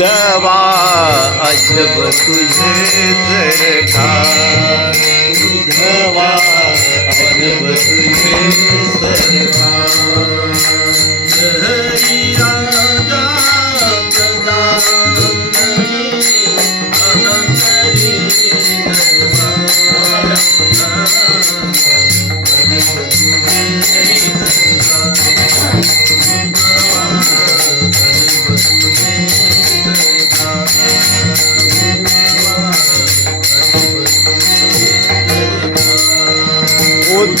देवा अजब तुझे सरकार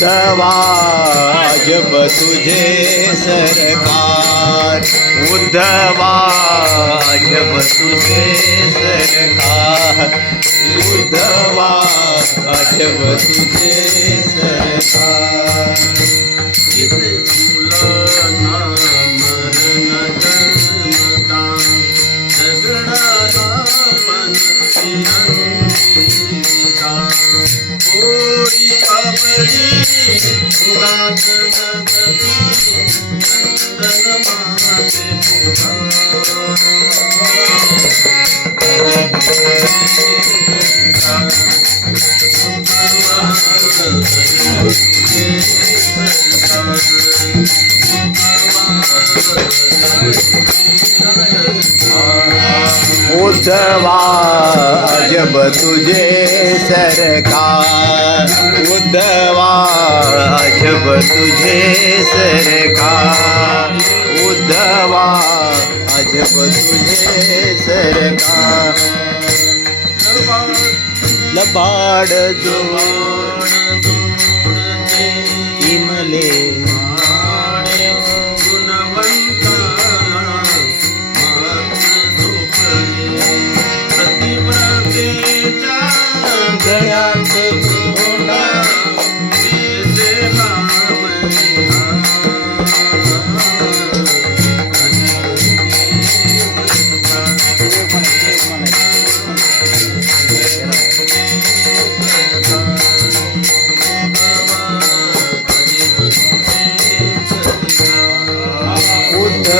उद्धवा जब तुझे सरकार। उद्धवा जब तुझे सरकार उद्धवा जब तुझे सरकार फुलाना उद्धवा जब तुझे सरकार। उद्धवा जब तुझे सरकार उद्धवा जब तुझे सरकार लबाड जो इमले गळ्यात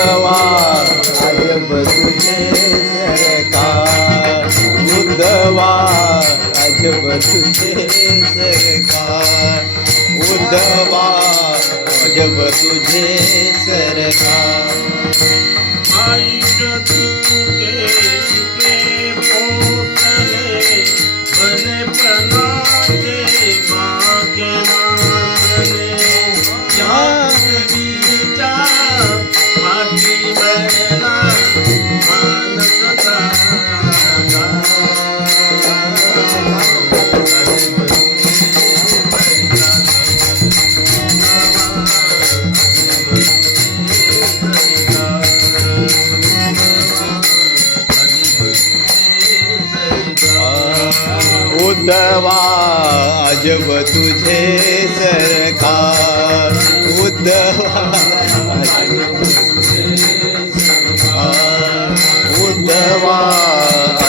उद्धवा अजब तुझे सरकार उद्धवा अजब तुझे सरकार उद्धवा अजब तुझे सरकार अजब तुझे सरकार। उद्धवा अजब तुझे सरकार. उद्धवा